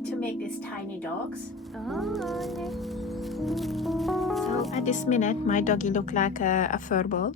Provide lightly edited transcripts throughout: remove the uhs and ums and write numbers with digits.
decided to make these tiny dogs. So at this minute, my doggy looked like a fur ball.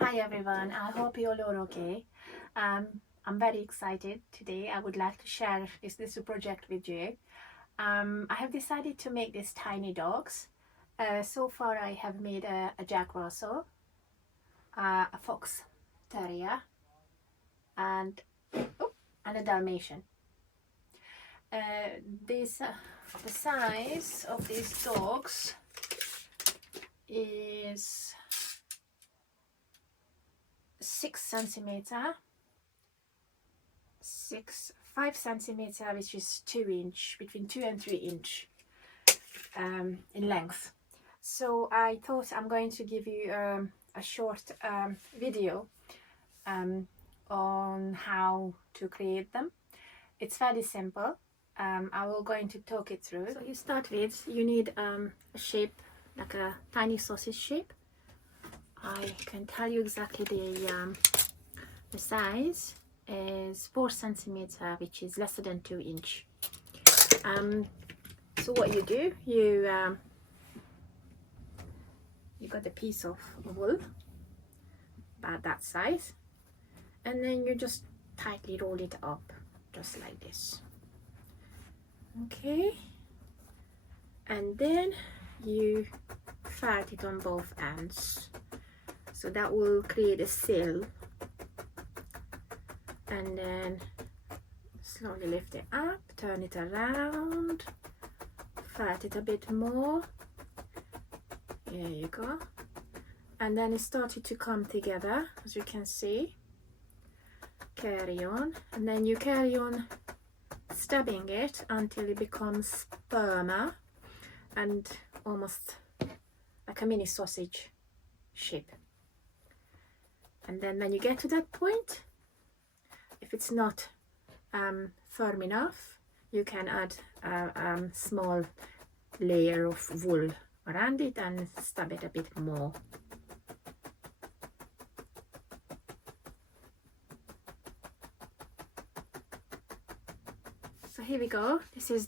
Hi everyone, I hope you all are okay. I'm very excited today. I would like to share this project with you. I have decided to make these tiny dogs. So far I have made a Jack Russell, a Fox Terrier, and a Dalmatian. The size of these dogs is 6 centimeter, 5 centimeter, which is 2 inch, between 2 and 3 inch in length. So I thought I'm going to give you a short video on how to create them. It's very simple. I will going to talk it through. So you start with, you need a shape like a tiny sausage shape. I can tell you exactly the size is 4 centimeter, which is less than 2 inch. So what you do, you got a piece of wool about that size, and then you just tightly roll it up just like this. Okay, and then you felt it on both ends. So that will create a seal, and then slowly lift it up, turn it around, felt it a bit more. There you go. And then it started to come together, as you can see. Carry on, and then you carry on stabbing it until it becomes firmer and almost like a mini sausage shape. And then when you get to that point, if it's not firm enough, you can add a small layer of wool around it and stab it a bit more. So here we go. This is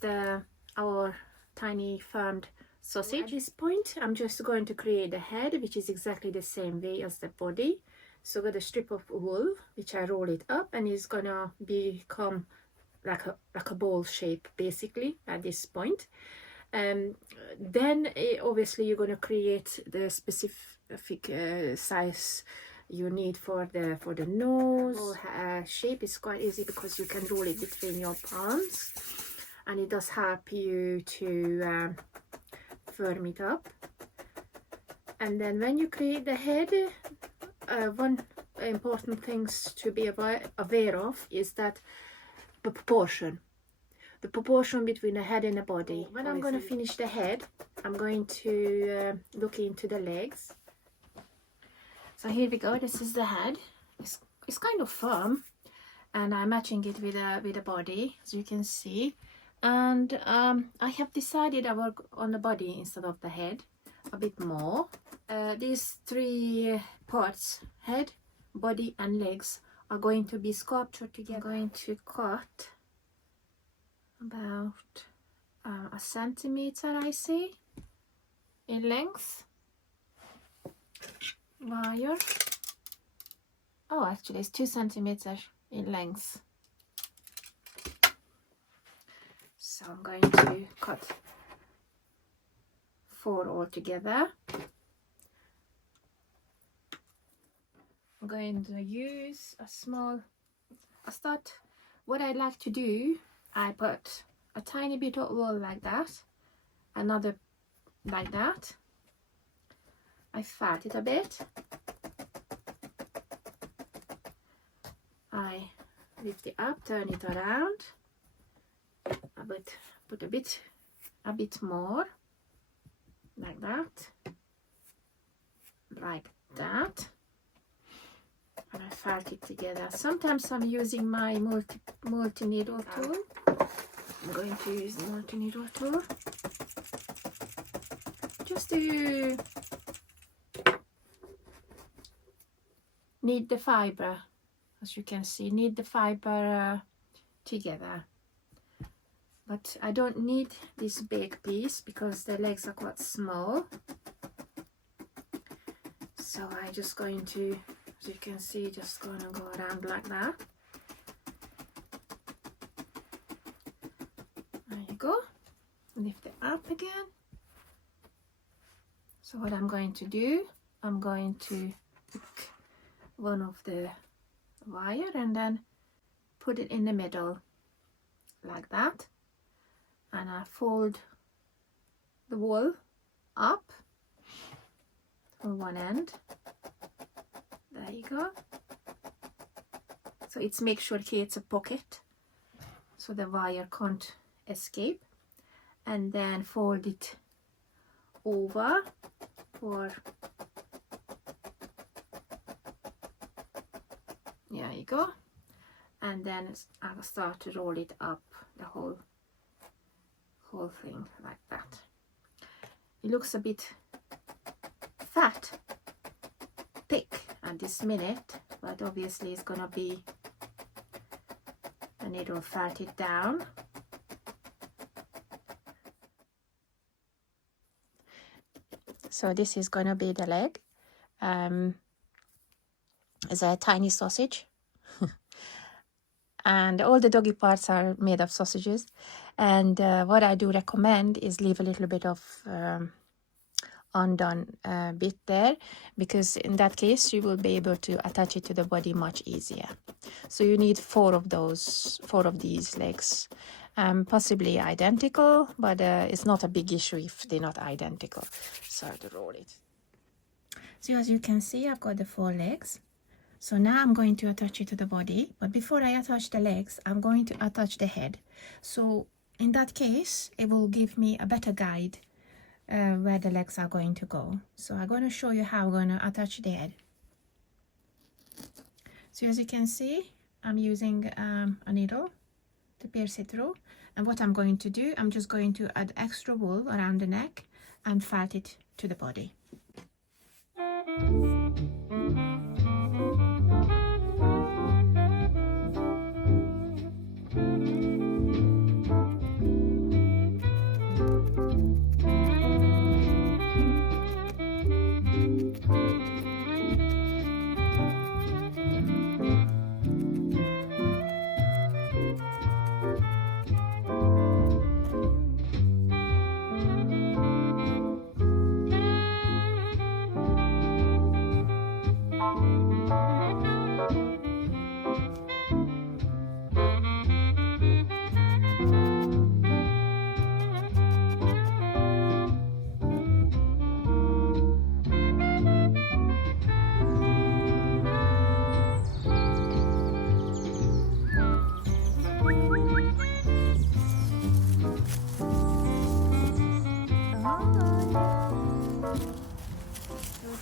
our tiny firmed sausage. At this point, I'm just going to create the head, which is exactly the same way as the body. So with a strip of wool, which I roll it up, and it's gonna become like a ball shape basically at this point. Then obviously you're gonna create the specific size you need for the nose. Shape is quite easy because you can roll it between your palms, and it does help you to firm it up. And then when you create the head, one important things to be aware of is that the proportion between the head and the body. When I'm going to finish the head, I'm going to look into the legs. So here we go. This is the head. It's kind of firm, and I'm matching it with a body, as you can see. And I have decided I work on the body instead of the head a bit more. These 3 parts, head, body and legs, are going to be sculptured together. I'm going to cut about a centimeter, I say, in length wire. Oh, actually it's 2 centimeters in length. So I'm going to cut 4 altogether. I'm going to use a small, what I like to do, I put a tiny bit of wool like that, another like that. I fat it a bit. I lift it up, turn it around, put a bit more, like that, and I fat it together. Sometimes I'm using my multi-needle tool. I'm going to use the multi-needle tool just to knead the fiber. As you can see, knead the fiber together. But I don't need this big piece because the legs are quite small. So I'm just going to, as you can see, just going to go around like that. There you go. Lift it up again. So what I'm going to do, I'm going to pick one of the wire and then put it in the middle like that, and I fold the wool up on one end. There you go. So it's make sure it creates a pocket so the wire can't escape, and then fold it over for, there you go, and then I'll start to roll it up, the whole thing like that. It looks a bit fat, thick at this minute, but obviously it's gonna be, and it will fat it down. So this is gonna be the leg. It's a tiny sausage. And all the doggy parts are made of sausages. And what I do recommend is leave a little bit of undone bit there, because in that case you will be able to attach it to the body much easier. So you need 4 of these legs, possibly identical, but it's not a big issue if they're not identical. So to roll it. So as you can see, I've got the 4 legs. So now I'm going to attach it to the body, but before I attach the legs, I'm going to attach the head. So in that case, it will give me a better guide where the legs are going to go. So I'm going to show you how I'm going to attach the head. So as you can see, I'm using a needle to pierce it through. And what I'm going to do, I'm just going to add extra wool around the neck and fat it to the body.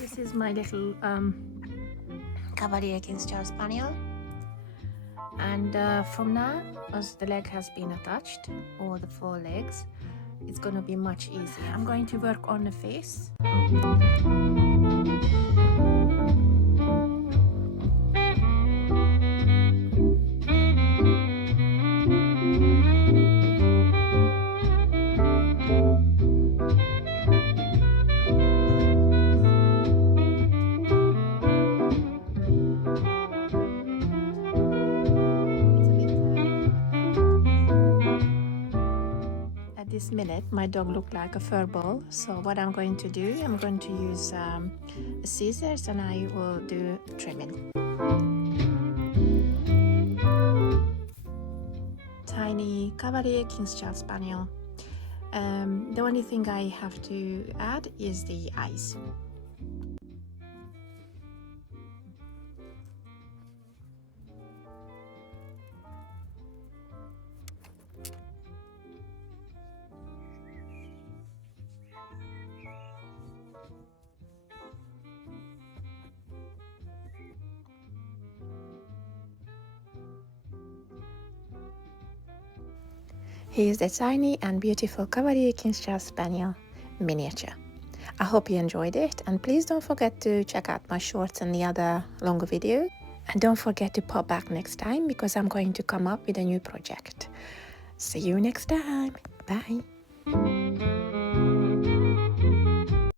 This is my little Cavalier Spaniel, and from now, as the leg has been attached, or the 4 legs, it's going to be much easier. I'm going to work on the face. this minute my dog looked like a fur ball, so what I'm going to do, I'm going to use scissors and I will do trimming. Tiny Cavalier King's Charles Spaniel. The only thing I have to add is the eyes. Here's the tiny and beautiful Cavalier King's Charles Spaniel miniature. I hope you enjoyed it, and please don't forget to check out my shorts and the other longer videos. And don't forget to pop back next time because I'm going to come up with a new project. See you next time. Bye.